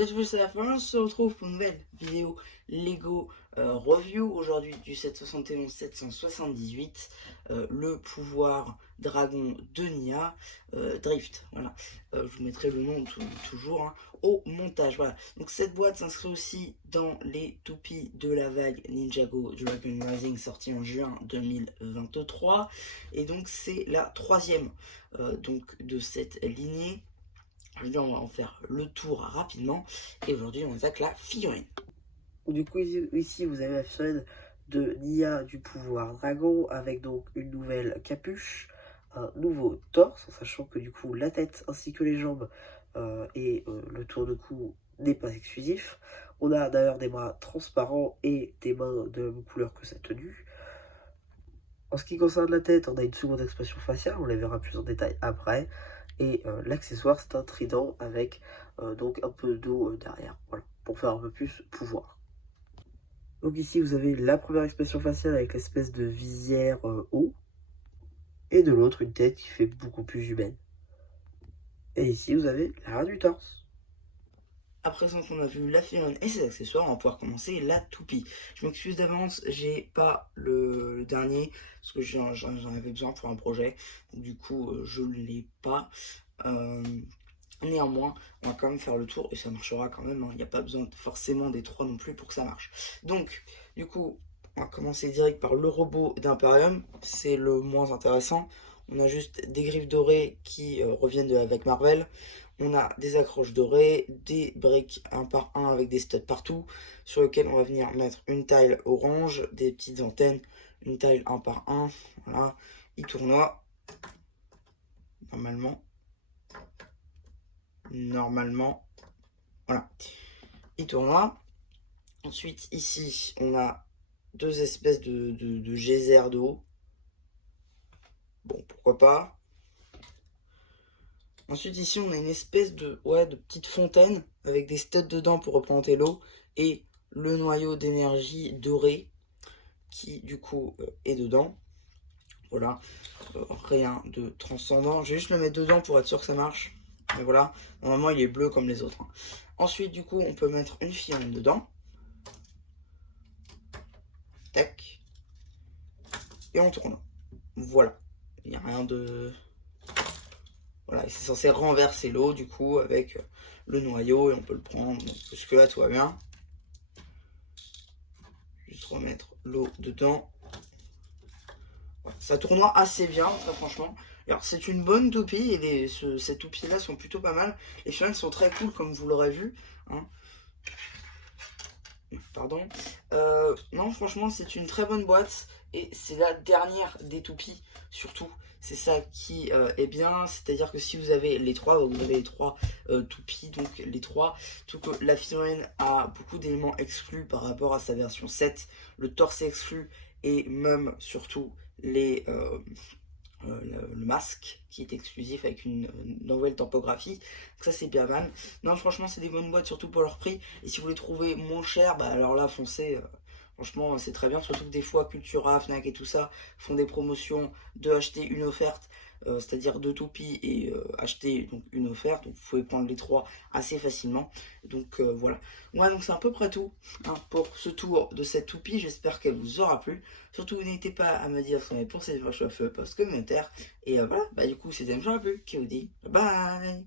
Faites plus à la fin, on se retrouve pour une nouvelle vidéo Lego review aujourd'hui du 771 778, le pouvoir dragon de Nia, Drift, voilà. Je vous mettrai le nom toujours hein, au montage, voilà. Donc cette boîte s'inscrit aussi dans les toupies de la vague Ninjago Dragon Rising sortie en juin 2023, et donc c'est la troisième donc de cette lignée. Aujourd'hui, on va en faire le tour rapidement. Et aujourd'hui, on attaque la figurine. Du coup, ici vous avez la figurine de Nia du pouvoir dragon avec donc une nouvelle capuche, un nouveau torse, en sachant que du coup la tête ainsi que les jambes et le tour de cou n'est pas exclusif. On a d'ailleurs des bras transparents et des mains de la même couleur que sa tenue. En ce qui concerne la tête, on a une seconde expression faciale, on la verra plus en détail après. Et l'accessoire, c'est un trident avec donc un peu d'eau derrière, voilà, pour faire un peu plus pouvoir. Donc ici, vous avez la première expression faciale avec l'espèce de visière haut, et de l'autre, une tête qui fait beaucoup plus humaine. Et ici, vous avez l'arrière du torse. À présent qu'on a vu la figurine et ses accessoires, on va pouvoir commencer la toupie. Je m'excuse d'avance, j'ai pas le dernier, parce que j'en avais besoin pour un projet. Donc, du coup, je ne l'ai pas. Néanmoins, on va quand même faire le tour et ça marchera quand même. Il n'y a pas besoin forcément des trois non plus pour que ça marche. Donc, du coup, on va commencer direct par le robot d'Imperium. C'est le moins intéressant. On a juste des griffes dorées qui reviennent avec Marvel. On a des accroches dorées, des briques un par un avec des studs partout, sur lesquels on va venir mettre une tile orange, des petites antennes, une tile un par un. Voilà, il tournoie normalement, voilà, il tournera. Ensuite, ici, on a deux espèces de geysers d'eau. Bon, pourquoi pas. Ensuite, ici, on a une espèce de petite fontaine avec des studs dedans pour représenter l'eau et le noyau d'énergie doré qui, du coup, est dedans. Voilà, rien de transcendant. Je vais juste le mettre dedans pour être sûr que ça marche. Mais voilà, normalement, il est bleu comme les autres. Ensuite, du coup, on peut mettre une figurine dedans. Tac. Et on tourne. Voilà. Il n'y a rien de... Voilà, c'est censé renverser l'eau du coup avec le noyau et on peut le prendre. Donc jusque là tout va bien. Juste remettre l'eau dedans. Voilà, ça tournera assez bien, très franchement. Alors c'est une bonne toupie et ces toupies là sont plutôt pas mal. Les figurines sont très cool comme vous l'aurez vu. Hein. Pardon. Non, franchement, c'est une très bonne boîte et c'est la dernière des toupies, surtout. C'est ça qui est bien, c'est-à-dire que si vous avez les trois, vous avez les trois toupies, donc les trois, tout que la figurine a beaucoup d'éléments exclus par rapport à sa version 7, le torse est exclu et même surtout les le masque qui est exclusif avec une nouvelle topographie. Donc ça c'est bien mal. Non franchement c'est des bonnes boîtes surtout pour leur prix. Et si vous les trouvez moins chères, bah alors là foncez. Franchement c'est très bien. Surtout que des fois Cultura, Fnac et tout ça font des promotions de acheter une offerte. C'est-à-dire deux toupies et acheter donc une offerte, donc vous pouvez prendre les trois assez facilement. Donc voilà. Ouais, donc c'est à peu près tout hein, pour ce tour de cette toupie. J'espère qu'elle vous aura plu. Surtout n'hésitez pas à me dire ce qu'on est pour cette prochaine post commentaire. Et voilà, bah du coup c'était un jeu à plus qui vous dit bye bye.